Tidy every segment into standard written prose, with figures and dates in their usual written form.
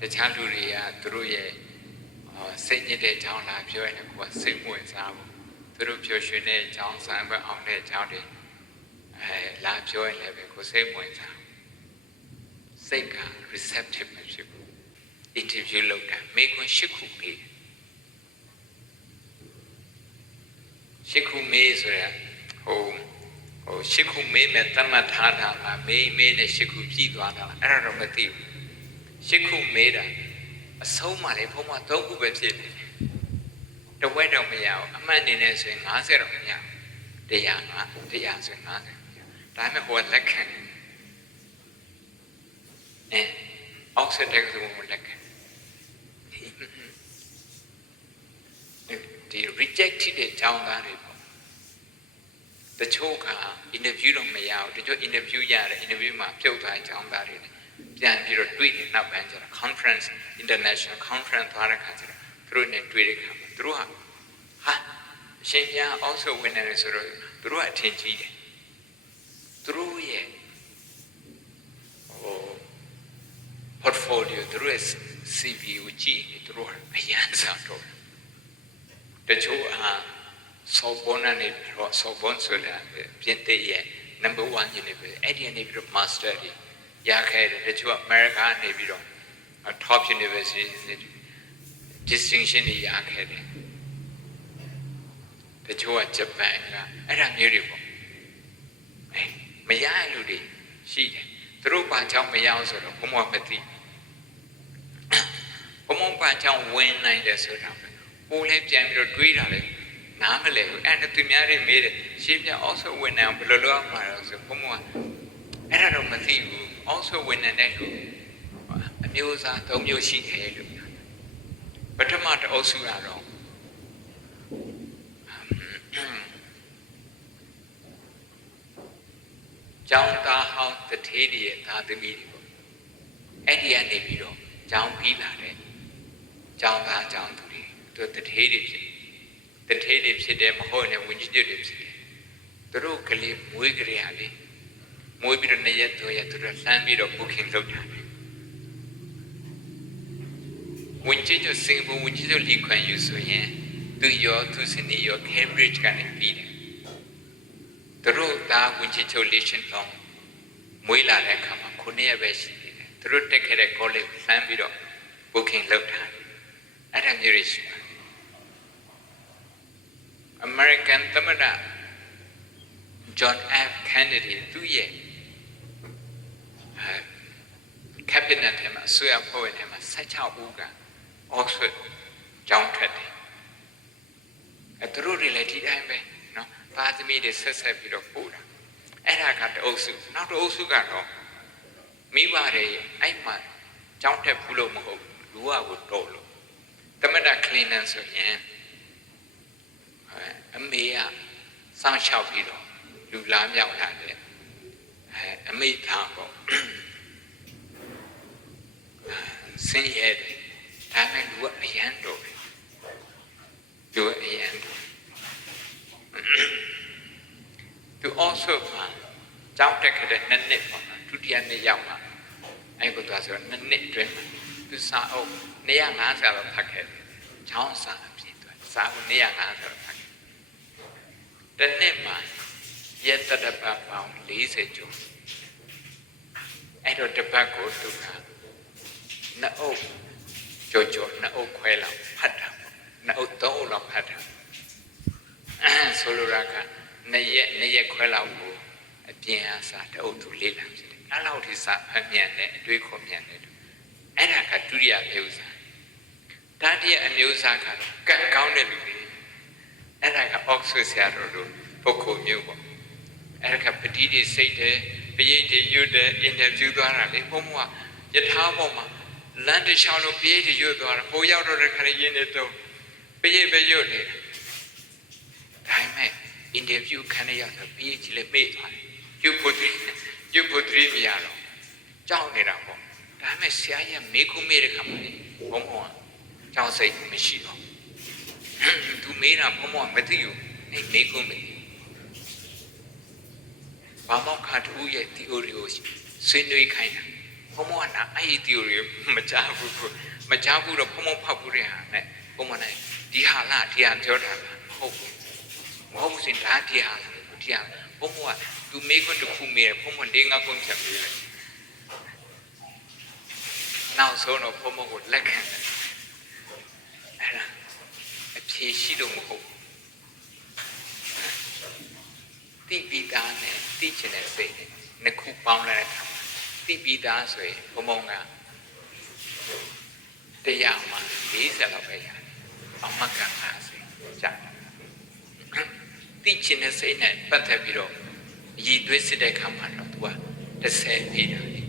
တခြားလူတွေကသူတို့ရဲ့စိတ်ညစ်တဲ့အကြောင်းလာပြောရင်လည်းကိုယ်ကစိတ်ဝင်စားဘူးသူတို့ပြောရွှင်တဲ့အကြောင်းဆံပဲအောင်တဲ့အကြောင်းတွေလာပြောရင်လည်းပဲကိုယ်စိတ်ဝင်စားစိတ်က receptive မဖြစ်ဘူး interview လုပ်တာမိကွန်း၈ခုမေး၈ခုမေးဆိုရဟို၈ခုမေးမဲ့တတ်မှတ်ထားတာလားမေးနဲ့၈ခုပြည့်သွားတာလားအဲ့ဒါတော့မသိဘူး၈ခုမေးတာအဆုံးမှလည်းဘုံမှာ၃ခုပဲဖြစ်နေတယ်တဝက်တော့မရဘူးအမှန်အနေနဲ့ဆိုရင်50တော့မရဘူး100ဆိုရင်50ဒါပေမဲ့ဟိုလက်ခံအောက်ဆက်တဲ့ကဘုံလက်ခံဒီ rejected တဲ့ကြောင်းသားတွေပေါ့တချို့က interview တော့မရဘူးတချို့ interview ရတယ် interview မှာပြုတ်သွားကြောင်းသားတွေပြန်ပြီးတော့တွေ့တယ်နောက်ပိုင်းကျတော့ conference international conference သွားတဲ့ခါကျတော့သူတို့နဲ့တွေ့တဲ့ခါမှာသူတို့ဟာရှင်ပြန် also winner ဆိုတော့သူတို့ကအထင်ကြီးတယ်သူတို့ရဲ့portfolio သူတို့ရဲ့ CV ကိုကြည့်နေသူတို့အရန်စားတော့တချို့Sorbonne နဲ့ပြီးတော့ Sorbonne ဆိုတာပြင်သစ်ရဲ့ number 1 university အဲ့ဒီကနေပြီးတော့ master တွေရခဲ့တယ်တချို့အမေရိကန်နေပြီးတော့ top university distinction တွေရခဲ့တယ်တချို့ကဂျပန်ကအဲ့ဒါမျိုးတွေပေါ့မရတဲ့လူတွေရှိတယ်သူတို့ဘာကြောင့်မရအောင်ဆိုတော့ဘုံမမသိဘုံမဘာကြောင့်ဝင်နိုင်တယ်ဆိုတာကိုလည်းပြန်ပြီးတော့တွေးတာလေနားမလဲဘူးအဲ့ဒါသူများတွေမေးတယ်ရှင်းပြ also ဝင်နိုင်ဘယ်လိုလုပ်မှာလဲဆိုဘုံမအဲ့ဒါတော့မသိဘူး also ဝင်နိုင်တဲ့လူအမျိုးအစား၃မျိုးရှိတယ်လို့ပထမတစ်အုပ်စုကတော့ကျောင်းသားဟောင်းတထေးတွေရဲ့သားသမီးတွေပေါ့အဲ့ဒီကနေပြီးတော့ကျောင်းပြီးလာတဲ့ကျောင်းသားကျောင်းသူတွေသူတထေးတွေဖြစ်တယ်မဟုတ်ရင်ဝင်ကြီးတွေဖြစ်တယ်သူတို့ကလေးမွေးကြရလေမွေးပြီးတော့2ရက်3ရက်သူတို့လှမ်းပြီးတော့ booking လုပ်တာလေဝင်ကြီးတို့စင်ကာပူဝင်ကြီးတို့လီခွန်ယူဆိုရင်သူရောသူစနေရော Cambridge ကနေပြီးတယ်သူတို့သားဝင်ကြီးချုပ် lesson လုံးမွေးလာတဲ့အခါမှာ9ရက်ပဲရှိသေးတယ်သူတို့တက်ခဲ့တဲ့ college လှမ်းပြီးတော့ booking လုပ်တာအဲ့ဒါမျိုးတွေရှိတယ်American သမ္မတ John F. Kennedy သူ့ရဲ့cabinet ထဲမှာဆွေးနွေးဖွဲ့ထဲမှာ16ဦးက Oxford ကျောင်းထွက်တယ်သူတို့တွေလည်းဒီတိုင်းပဲနော်သားသမီးတွေဆက်ပြီးတော့ပို့တာအဲ့ဒါကတအုပ်စုနောက်တအုပ်စုကတော့မိဘတွေအဲ့မှာကျောင်းတက်ဘူးလို့မဟုတ်လူဝကိုတော့လို့သမ္မတ Clinton ဆိုရင်အမေကစောင့်ရှောက်ပြီးတော့လူလားမြောက်လာတယ်အမေသားပေါ့ဆင်းရဲတယ်ဒါပေမဲ့လူကအရန်တော့တယ်လူကအရန်တော့သူ also ကျောင်းတက်ခဲ့တဲ့2နှစ်ပေါ့ဒုတိယနှစ်ရောက်လာအဲ့ကိုသွားဆိုတော့2နှစ်အတွင်းသူစာအုပ်250လောက်ဖတ်ခဲ့တယ်ချောင်းစာအပြည့်သွားစာအုပ်250လောက်ဖတ်ခဲ့တစ်နှစ်မှာရက်တတပတ်ပေါင်း40ကျော်အဲ့တော့တစ်ပတ်ကိုသူက2အုပ်ကျော်2အုပ်ခွဲလောက်ဖတ်တာ2အုပ်3အုပ်လောက်ဖတ်တာဆိုလိုတာက2ရက်ခွဲလောက်ကိုအပြင်အားစာတအုပ်သူလေ့လာဖြစ်တယ်အဲ့လောက်ထိစာဖတ်မြန်တယ်အတွေးခေါ်မြန်တယ်အဲ့ဒါကဒုတိယမျိုးစားတတိယအမျိုးစားကတော့ကံကောင်းတဲ့လူတွေအဲ့ဒါက Oxford ဆရာတော်တို့ပုဂ္ဂိုလ်မျိုးပေါ့အဲ့ဒါကပတိတွေစိတ်တယ်ပရိတ်တွေရွတ်တယ် interview သွားတာလေဘုံကယထာပေါ်မှာလမ်းတစ်ချောင်းလုံးပရိတ်တွေရွတ်သွားတာဟိုရောက်တော့တဲ့ခါရင်းနေတော့ပရိတ်ပဲရွတ်နေတာဒါပေမဲ့ interview ခံရတာပရိတ်ကြီးလည်းမေ့သွားတယ်ရွတ်ဖို့တည်းမရတော့ကြောက်နေတာပေါ့ဒါပေမဲ့ဆရာကြီးမေးခွန်းမေးတဲ့ခါမှာဘုံကကြောက်စိတ်မရှိတော့သူမေးတာဘုံကမသိဘူးအဲ့မေးခွန်းမေးဘာမောက်ခါတူရဲ့ theory ကိုဆွေးနွေးခိုင်းတာ ဘုံဘုံကအဲ့ဒီ theory မကြားဘူးတော့ဘုံဘုံဖောက်ဘူးတဲ့ဟာနဲ့ဘုံဘုံနဲ့ဒီဟာလားဒီဟာပြောတာလားဟုတ်ဘူးမဟုတ်ဘူးစင်ဒါဒီဟာဘုံဘုံကသူမေးခွန်းတစ်ခုမေးတယ်ဘုံဘုံ၄-၅ခုဖြတ်ပြီးတယ်နောက်ဆုံးတော့ဘုံဘုံကိုလက်ခံတယ်အဲ့ဒါအဖြေရှိလို့မဟုတ်တိပိသားနဲ့တိချင်တဲ့စိတ်နဲ့နှစ်ခုပေါင်းလိုက်တဲ့အခါမှာတိပိသားဆိုရင်ဘုံဘုံကတရားမှာ40လောက်ပဲရတယ်အမက50ကြာတိချင်တဲ့စိတ်နဲ့ပတ်သက်ပြီးတော့ရည်သွေးစစ်တဲ့အခါမှာတော့သူက30ပေးတာလေ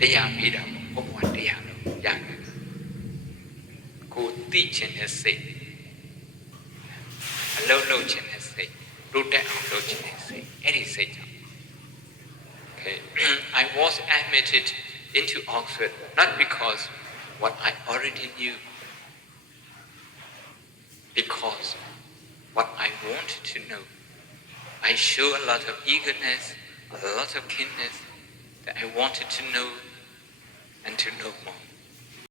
တရားပေးတာဘုံဘုံကတရားလို့ရတယ်ကိုတိချင်တဲ့စိတ်အလုံးလုံးချင်တဲ့စိတ်တိုးတက်အောင်လုပ်ချင်တဲ့စိတ်အဲ့ဒီစိတ်ကြောင့် Okay I was admitted into Oxford not because what I already knew because what I wanted to know I show a lot of eagerness a lot of keenness that I wanted to know and to know more